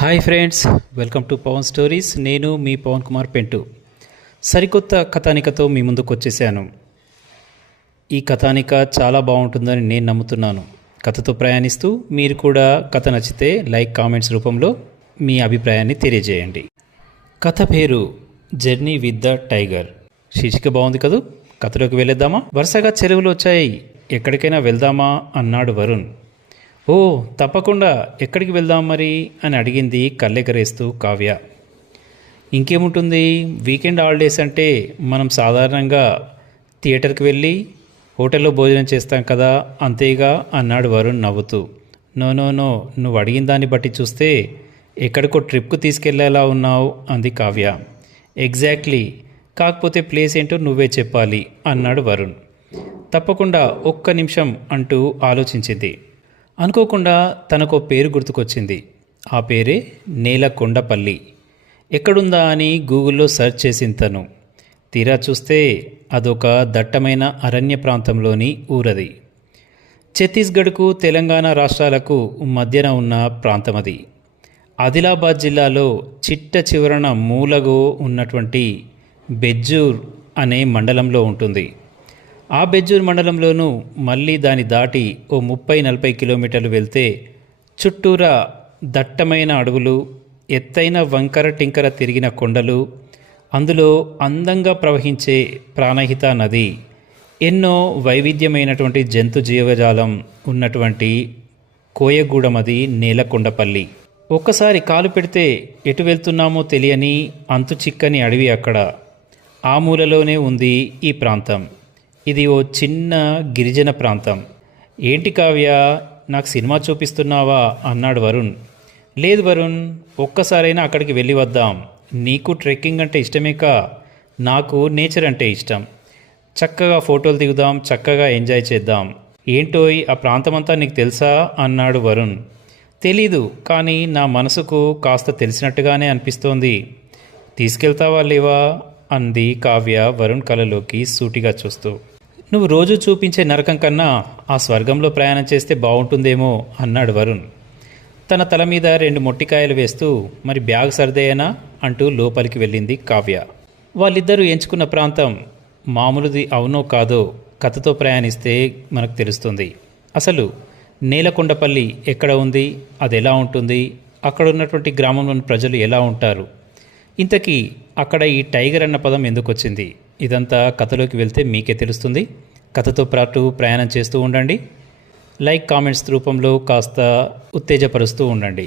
Hi friends, welcome to Pavan stories. నేను మీ పవన్ కుమార్ పెంటు. సరికొత్త కథానికతో మీ ముందుకు వచ్చేసాను. ఈ కథానిక చాలా బాగుంటుందని నేను నమ్ముతున్నాను. కథతో ప్రయాణిస్తూ మీరు కూడా కథ నచ్చితే లైక్, కామెంట్స్ రూపంలో మీ అభిప్రాయాన్ని తెలియజేయండి. కథ పేరు జర్నీ విత్ ద టైగర్. శీర్షిక బాగుంది కదూ. కథలోకి వెళ్ళేద్దామా? వరుసగా చెరువులు వచ్చాయి. ఎక్కడికైనా వెళ్దామా అన్నాడు వరుణ్. ఓ తప్పకుండా, ఎక్కడికి వెళ్దాం మరి అని అడిగింది కళ్ళెగరేస్తూ కావ్య. ఇంకేముంటుంది, వీకెండ్ హాలిడేస్ అంటే మనం సాధారణంగా థియేటర్కి వెళ్ళి హోటల్లో భోజనం చేస్తాం కదా, అంతేగా అన్నాడు వరుణ్ నవ్వుతూ. నో నో నో, నువ్వు అడిగిన దాన్ని బట్టి చూస్తే ఎక్కడికో ట్రిప్కు తీసుకెళ్లేలా ఉన్నావు అంది కావ్య. ఎగ్జాక్ట్లీ, కాకపోతే ప్లేస్ ఏంటో నువ్వే చెప్పాలి అన్నాడు వరుణ్. తప్పకుండా, ఒక్క నిమిషం అంటూ ఆలోచించింది. అనుకోకుండా తనకు పేరు గుర్తుకొచ్చింది. ఆ పేరే నేలకొండపల్లి. ఎక్కడుందా అని గూగుల్లో సెర్చ్ చేసిన తను తీరా చూస్తే అదొక దట్టమైన అరణ్య ప్రాంతంలోని ఊరది. ఛత్తీస్గఢ్కు, తెలంగాణ రాష్ట్రాలకు మధ్యన ఉన్న ప్రాంతమది. ఆదిలాబాద్ జిల్లాలో చిట్ట చివరన మూలగో ఉన్నటువంటి బెజ్జూర్ అనే మండలంలో ఉంటుంది. ఆ బెజ్జూర్ మండలంలోనూ మళ్ళీ దాన్ని దాటి ఓ 30-40 కిలోమీటర్లు వెళ్తే చుట్టూరా దట్టమైన అడవులు, ఎత్తైన వంకర టింకర తిరిగిన కొండలు, అందులో అందంగా ప్రవహించే ప్రాణహిత నది, ఎన్నో వైవిధ్యమైనటువంటి జంతు జీవజాలం ఉన్నటువంటి కోయగూడమది నేలకొండపల్లి. ఒక్కసారి కాలు పెడితే ఎటు వెళ్తున్నామో తెలియని అంతు చిక్కని అడవి అక్కడ. ఆ మూలలోనే ఉంది ఈ ప్రాంతం. ఇది ఓ చిన్న గిరిజన ప్రాంతం. ఏంటి కావ్య, నాకు సినిమా చూపిస్తున్నావా అన్నాడు వరుణ్. లేదు వరుణ్, ఒక్కసారైనా అక్కడికి వెళ్ళి వద్దాం. నీకు ట్రెక్కింగ్ అంటే ఇష్టమేకా, నాకు నేచర్ అంటే ఇష్టం. చక్కగా ఫోటోలు దిగుదాం, చక్కగా ఎంజాయ్ చేద్దాం. ఏంటోయ్, ఆ ప్రాంతమంతా నీకు తెలుసా అన్నాడు వరుణ్. తెలీదు, కానీ నా మనసుకు కాస్త తెలిసినట్టుగానే అనిపిస్తోంది. తీసుకెళ్తావా లేవా అంది కావ్య వరుణ్ కళ్ళలోకి సూటిగా చూస్తూ. నువ్వు రోజు చూపించే నరకం కన్నా ఆ స్వర్గంలో ప్రయాణం చేస్తే బాగుంటుందేమో అన్నాడు వరుణ్. తన తల మీద 2 మొట్టికాయలు వేస్తూ మరి బ్యాగ్ సర్దేయనా అంటూ లోపలికి వెళ్ళింది కావ్య. వాళ్ళిద్దరూ ఎంచుకున్న ప్రాంతం మామూలుది అవునో కాదో కథతో ప్రయాణిస్తే మనకు తెలుస్తుంది. అసలు నేలకొండపల్లి ఎక్కడ ఉంది, అది ఎలా ఉంటుంది, అక్కడ ఉన్నటువంటి గ్రామంలోని ప్రజలు ఎలా ఉంటారు, ఇంతకీ అక్కడ ఈ టైగర్ అన్న పదం ఎందుకు వచ్చింది, ఇదంతా కథలోకి వెళ్తే మీకే తెలుస్తుంది. కథతో పాటు ప్రయాణం చేస్తూ ఉండండి. లైక్, కామెంట్స్ రూపంలో కాస్త ఉత్తేజపరుస్తూ ఉండండి.